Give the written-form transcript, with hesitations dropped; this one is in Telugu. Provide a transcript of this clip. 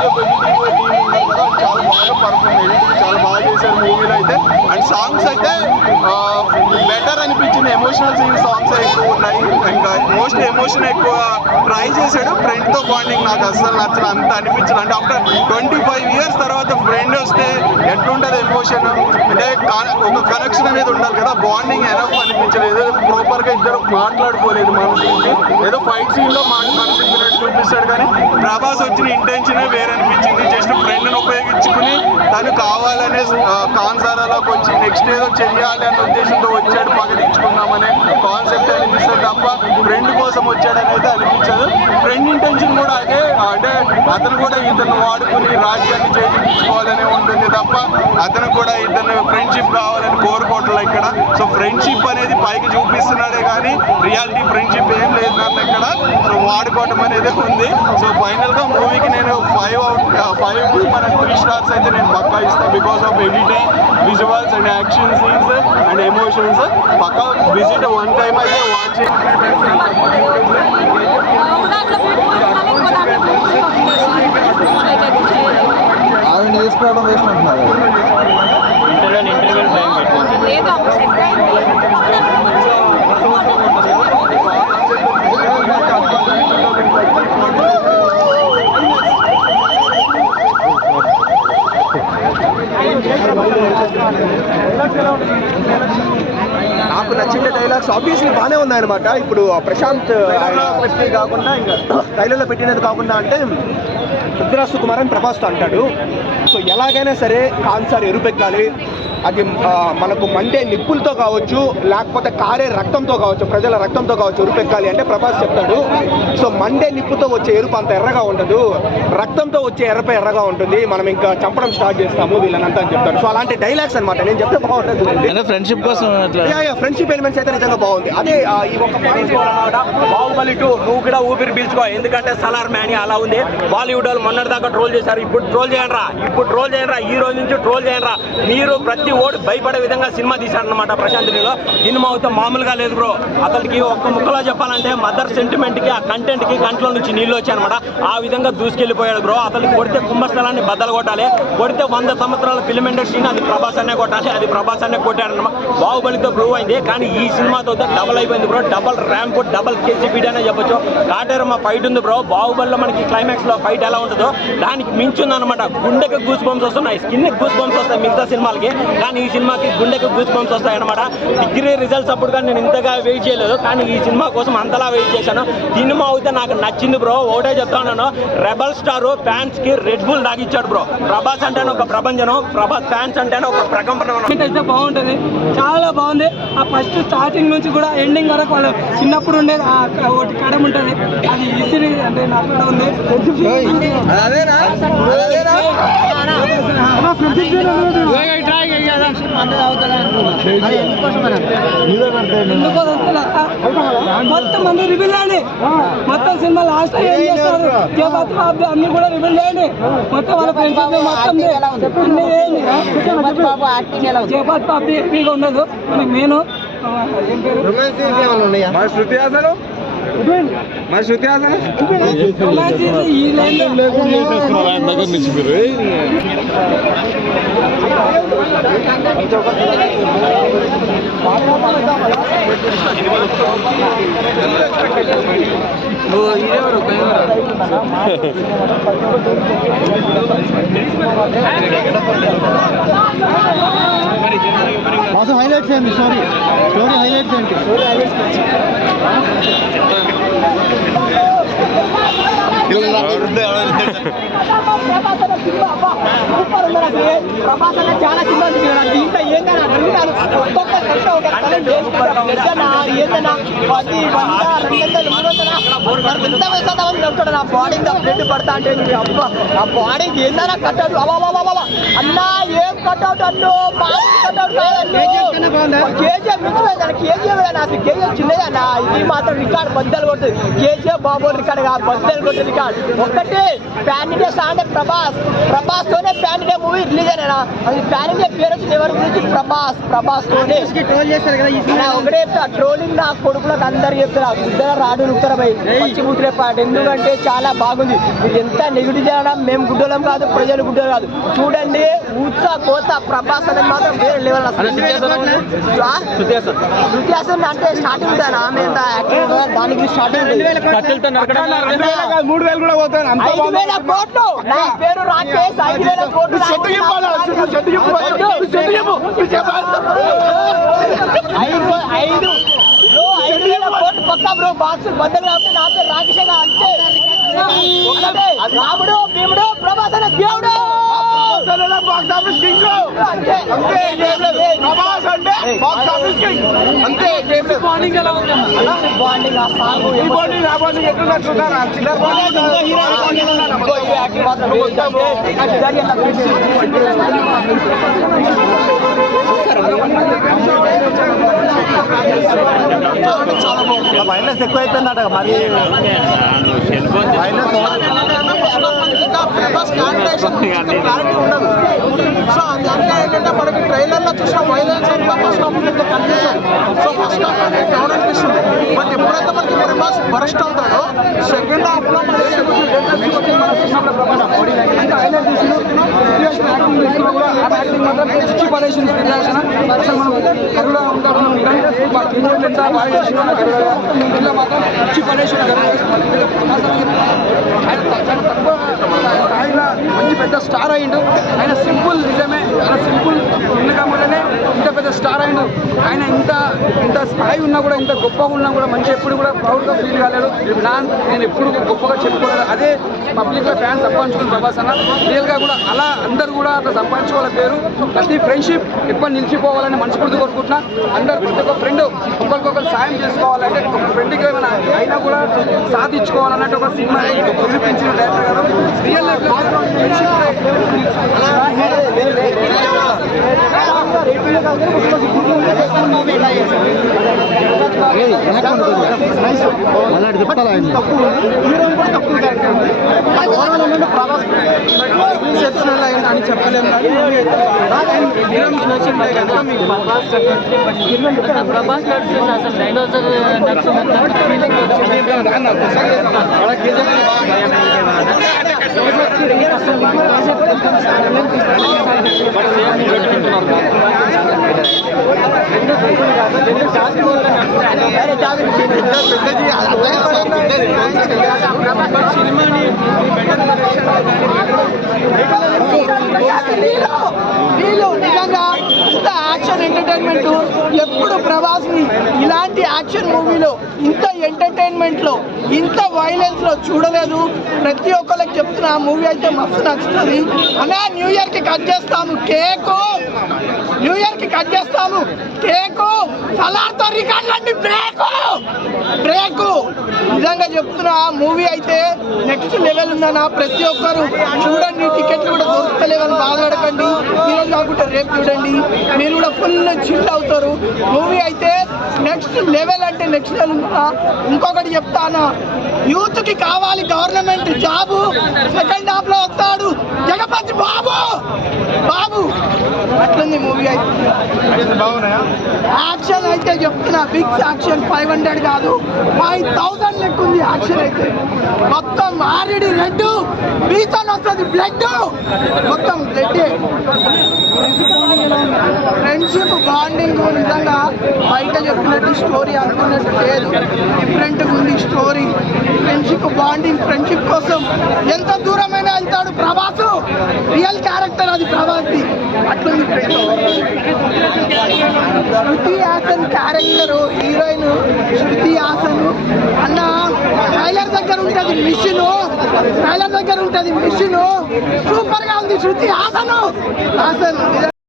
నాగరాజు టీం ఉన్నారు కదా, చాలా బాగా పర్ఫామ్, ఎడిటింగ్ చాలా బాగా చేశారు మూవీలో అయితే. అండ్ సాంగ్స్ అయితే బెటర్ అనిపించింది. ఎమోషనల్ సాంగ్స్ ఎక్కువ ఉన్నాయి. ఇంకా మోస్ట్లీ ఎమోషన్ ఎక్కువ ట్రై చేశాడు. ఫ్రెండ్తో బాండింగ్ నాకు అస్సలు నచ్చలేదు, అంత అనిపించదు. అంటే ఆఫ్టర్ 25 years తర్వాత ఫ్రెండ్ వస్తే ఎట్లుంటుంది ఎమోషన్, అంటే ఒక కనెక్షన్ అనేది ఉండాలి కదా, బాండింగ్ ఎనఫ్ అనిపించలేదు. ప్రాపర్గా ఇద్దరు మాట్లాడుకోలేదు మనసు, ఏదో ఫైట్ సీన్లో మనసు చూపిస్తాడు. కానీ ప్రభాస్ వచ్చిన ఇంటెన్షనే వేరనిపించింది. జస్ట్ ఫ్రెండ్ని ఉపయోగించుకుని తను కావాలనే కాన్సారాలోకి వచ్చి నెక్స్ట్ ఏదో చెయ్యాలి అనే ఉద్దేశంతో వచ్చాడు, పగదించుకుందామనే కాన్సెప్ట్ అనిపిస్తుంది తప్ప ఫ్రెండ్ కోసం వచ్చాడని అయితే అనిపించదు. ఫ్రెండ్ ఇంటెన్షన్ కూడా అదే, అంటే అతను కూడా ఇతను వాడుకుని రాజ్యాన్ని చేయించుకోవాలనే ఉంటుంది తప్ప అతను కూడా ఇతను ఫ్రెండ్షిప్ కావాలని కోరుకోవట్లేదు ఇక్కడ. సో ఫ్రెండ్షిప్ అనేది పైకి చూపిస్తున్నాడే కానీ రియాలిటీ ఫ్రెండ్షిప్ ఏం లేదు నన్ను ఇక్కడ. సో వాడుకోవటం అనేది ఉంది. సో ఫైనల్గా మూవీకి నేను 5 మన 3 stars అయితే నేను పక్కా ఇస్తాను. Because of editing, visuals and action scenes and emotions. పక్కా విజిట్ వన్ టైమ్ అయితే వాచ్. ఆవిడ తీసుకోవడం వేస్ట్ అంటున్నారు. నాకు నచ్చిన డైలాగ్స్ ఆబ్వియస్లీ బాగానే ఉన్నాయన్నమాట. ఇప్పుడు ప్రశాంత్ కాకుండా ఇంకా ట్రైలర్లో పెట్టినది కాకుండా అంటే రుద్ర సుకుమార్ అని ప్రభాస్తో అంటాడు. సో ఎలాగైనా సరే కాన్సార్ ఎరుపెక్కాలి, అది మనకు మండే నిప్పులతో కావచ్చు, లేకపోతే కారే రక్తంతో కావచ్చు, ప్రజల రక్తంతో కావచ్చు, ఎరుపెక్కాలి అంటే ప్రభాస్ చెప్తాడు. సో మండే నిప్పుతో వచ్చే ఎరుపు అంత ఎర్రగా ఉండదు, రక్తంతో వచ్చే ఎర్రగా ఉంటుంది, మనం ఇంకా చంపడం స్టార్ట్ చేస్తాము వీళ్ళనంతా అని చెప్తాడు. సో అలాంటి డైలాగ్స్ అనమాట. నేను చెప్తే బాగుంటుంది. ఫ్రెండ్షిప్ కోసం ఫ్రెండ్షిప్ ఎలిమెంట్స్ అయితే నిజంగా బాగుంది. అదే ఈ ఒక బాహుబలి 2 నువ్వు కూడా ఊపిరి పీల్చుకో, ఎందుకంటే సలార్ మ్యాని అలా ఉంది. బాలీవుడ్ వాళ్ళు మొన్నటి దాకా ట్రోల్ చేశారు, ఇప్పుడు ట్రోల్ చేయండి రా, ఈ రోజు నుంచి ట్రోల్ చేయండి రా. మీరు ప్రతి ఓడి భయపడే విధంగా సినిమా తీశాడనమాట ప్రశాంత్ నీలో. సినిమా అయితే మామూలుగా లేదు బ్రో. అతనికి ఒక్క ముక్కలో చెప్పాలంటే మదర్ సెంటిమెంట్కి, ఆ కంటెంట్కి కంట్లో నుంచి నీళ్ళు వచ్చాయనమాట. ఆ విధంగా దూసుకెళ్ళిపోయాడు బ్రో. అతనికి కొడితే కుంభస్థలాన్ని బద్దలు కొట్టాలి, కొడితే 100 సంవత్సరాల ఫిల్మ్ ఇండస్ట్రీని అది ప్రభాస్ అనే కొట్టాలి, అది ప్రభాస్ అనే కొట్టాడనమాట. బాహుబలితో ప్రూవ్ అయింది, కానీ ఈ సినిమాతో డబల్ అయిపోయింది బ్రో. డబల్ ర్యాంప్, డబల్ కేజీపీడీ అనే చెప్పొచ్చు. కాటేరమ్మ ఫైట్ ఉంది బ్రో. బాహుబలిలో మనకి క్లైమాక్స్ లో ఫైట్ ఎలా ఉంటుందో దానికి మించింది అనమాట. గుండెకి గూస్ బంప్స్ వస్తున్నాయి, స్కిన్ గూస్ బంప్స్ వస్తాయి మిగతా సినిమాలకి, కానీ ఈ సినిమాకి గుండెకి గూస్ బంప్స్ వస్తాయి అనమాట. డిగ్రీ రిజల్ట్స్ అప్పుడు కానీ నేను ఇంతగా వెయిట్ చేయలేదు, కానీ ఈ సినిమా కోసం అంతలా వెయిట్ చేశాను. సినిమా అయితే నాకు నచ్చింది బ్రో. ఒకటే చెప్తాను, రెబల్ స్టార్ ఫ్యాన్స్ కి రెడ్ బుల్ దాగిచ్చాడు బ్రో. ప్రభాస్ అంటేనే ఒక ప్రపంచం, ప్రభాస్ ఫ్యాన్స్ అంటేనే ఒక ప్రకంపన. అయితే బాగుంటుంది, చాలా బాగుంది. ఆ ఫస్ట్ స్టార్టింగ్ నుంచి కూడా ఎండింగ్ వరకు వాళ్ళు చిన్నప్పుడు ఉండేది ఒకటి కడం ఉంటుంది, అది ఈజీ అంటే నాకు కూడా ఉంది. మొత్తం అన్ని రివీల్ చేయండి, మొత్తం సినిమా లాస్ట్ ఏం చేస్తారు అన్ని కూడా రివీల్ చేయండి. మొత్తం వాళ్ళ ఫ్రెండ్స్ మొత్తం జగపతి బాబు ఫ్రీగా ఉండదు. మనకి నేను హైలైట్స్ ఏంటి? స్టోరీ హైలైట్స్ ఏంటి? చాలా సినిమా దీంట్లో నా బాడీ బ్లడ్ పడతా అంటే ఆ బాడీకి ఏందన్నా కట్టదు అన్నా ఏం కట్అవుట్ అన్ను మామూలు కట్అవుట్ కాదన్ను కేజీఎఫ్ మించిపోయింది అన్న కేజీఎఫ్ అసలు కేజీఎఫ్ చిన్నదన్న ఇది మాత్రం రికార్డ్ బద్దలు కొడుతుంది కేజీఎఫ్ బాబు రికార్డ్ కాదు బద్దలు కొట్టే రికార్డ్ ఒక్కటి ప్యాన్ ఇండియా స్టాండ్ ప్రభాస్ తోనే ప్యాన్ ఇండియా మూవీ రిలీజ్ అయినా అది ప్యాన్ ఇండియా పేరు వచ్చింది ఎవరి గురించి ప్రభాస్ తోనే ఒకటే చెప్తా ట్రోలింగ్ నా కొడుకులకు అందరు చెప్తారా గుద్దల రాడు ఉత్తర మంచి ముద్రే పాట ఎందుకంటే చాలా బాగుంది ఇది ఎంత నెగిటివ్ చేయడం మేము గుడ్డలం కాదు ప్రజలు గుడ్డలు కాదు చూడండి ఊచా కోత ప్రభాస్ అనేది మాత్రం వేరే లెవెల్ శృతి హాసన్ అంటే స్టార్టింగ్ ఉంటాను ఆమె ఎంత యాక్టింగ్ దానికి స్టార్టింగ్ 3,000 కూడా పోతాను 5,000 కోట్లు నా పేరు రాకేష్ 5,000 కోట్లు 5,000 కోట్లు పక్కా బ్రో బాక్స్ బద్దలు కాబట్టి నా పేరు రాకేష్ అంతే ఒకటే రాముడు భీముడు ప్రభాస్ అనే దేవుడు బాక్స్ ఆఫీస్ కింగ్ ప్రభాస్ అంటే బాక్స్ ఆఫీస్ కింగ్ అంతే బాండింగ్ ఎలా ఉంది బాండింగ్ ఆ సాంగ్ ఈ బాండింగ్ ఆ బాండింగ్ ఎట్లా నచ్చుతారా చిల్లర వైలెన్స్ ఎక్కువ అయిపోయిందట మరి క్లారిటీ ఉండదు సో అందుకే ఏంటంటే మనకి ట్రైలర్లో చూసిన వైలెన్స్ అంతా first half confusion so first half అనేది డౌన్ అనిపిస్తుంది బట్ ఎప్పుడైతే మనకి ప్రభాస్ బరస్ట్ అవుతాడో సెకండ్ హాఫ్లో మంచి పెద్ద స్టార్ అయ్యిండు ఆయన సింపుల్ నిజమే ఆయన సింపుల్ ఉండకపోతేనే ఇంత పెద్ద స్టార్ అయ్యిండు ఆయన ఇంత స్థాయి ఉన్నా కూడా ఇంత గొప్పగా ఉన్నా కూడా మంచి ఎప్పుడు కూడా ప్రౌడ్గా ఫీల్ కాలేడు నేను ఎప్పుడు గొప్పగా చెప్పుకోలేదు అదే పబ్లిక్లో ఫ్యాన్స్ సంపాదించుకుని ప్రభాస్ అన్న రియల్గా కూడా అలా అందరూ కూడా అట్లా సంపాదించుకోవాలి పేరు ప్రతి ఫ్రెండ్షిప్ ఎప్పుడు నిలిచిపోవాలని మనస్ఫూర్తి కోరుకుంటున్నా అందరు ప్రతి ఒక్క ఫ్రెండ్ ఒకరికొకరు సాయం చేసుకోవాలంటే ఒక ఫ్రెండ్కి ఏమైనా అయినా కూడా సాధించుకోవాలన్నట్టు ఒక సినిమా చూపించిన డైరెక్టర్ గారు రియల్ లైఫ్ అలాంటి చెప్పాలి ఎక్సెప్షనల్ అని చెప్పలేము ప్రభాస్ నడుస్తుంది అసలు డైనోసర్ నడుస్తున్నట్టు ఫీలింగ్ వీళ్ళు నిజంగా ఇంత యాక్షన్ ఎంటర్టైన్మెంట్ ఎప్పుడు ప్రభాస్ని ఇలాంటి యాక్షన్ మూవీలో ఇంత ఎంటర్టైన్మెంట్లో ఇంత వైలెన్స్లో చూడలేదు. ప్రతి ఒక్కరికి చెప్తున్నా మూవీ అయితే మస్తు నచ్చుతుంది అన్నా. న్యూ ఇయర్కి కట్ చేస్తాము కేకు, న్యూ ఇయర్కి కట్ చేస్తాము కేకు, సలార్తో రికార్డులన్నీ బ్రేకు. నిజంగా చెప్తున్నా మూవీ అయితే నెక్స్ట్ లెవెల్ ఉందన్న. ప్రతి ఒక్కరు చూడండి, టికెట్లు కూడా దొరుకుతలేవని బాధపడకండి. ఈరోజు కాకుంటే రేపు చూడండి, మీరు కూడా ఫుల్ చిల్ అవుతారు. మూవీ అయితే నెక్స్ట్ లెవెల్ అంటే నెక్స్ట్ లెవెల్ ఉందా. ఇంకొకటి చెప్తానా, యూత్కి కావాలి గవర్నమెంట్ జాబు. సెకండ్ హాఫ్ లో వస్తాడు జగపతి బాబు. అట్లుంది మూవీ అయితే. యాక్షన్ అయితే చెప్తున్నా బిగ్ యాక్షన్, 500 కాదు 5,000 లెక్క ఉంది యాక్షన్ అయితే. మొత్తం ఆల్రెడీ రెడ్ బీతో వస్తుంది, బ్లడ్ మొత్తం బ్లడ్. ఫ్రెండ్షిప్ బాండింగ్ నిజంగా బయట చెప్పినట్టు స్టోరీ అనుకున్నట్టు లేదు, డిఫరెంట్గా ఉంది స్టోరీ. ఫ్రెండ్షిప్ బాండింగ్, ఫ్రెండ్షిప్ కోసం ఎంత దూరమైనా వెళ్తాడు ప్రభాస్. రియల్ క్యారెక్టర్ అది ప్రభాస్ది. అట్లుంది శృతి హాసన్ క్యారెక్టర్, హీరోయిన్ శృతి హాసన్ అన్న. ట్రైలర్ దగ్గర ఉంటుంది మిషన్, సూపర్ గా ఉంది శృతి హాసన్.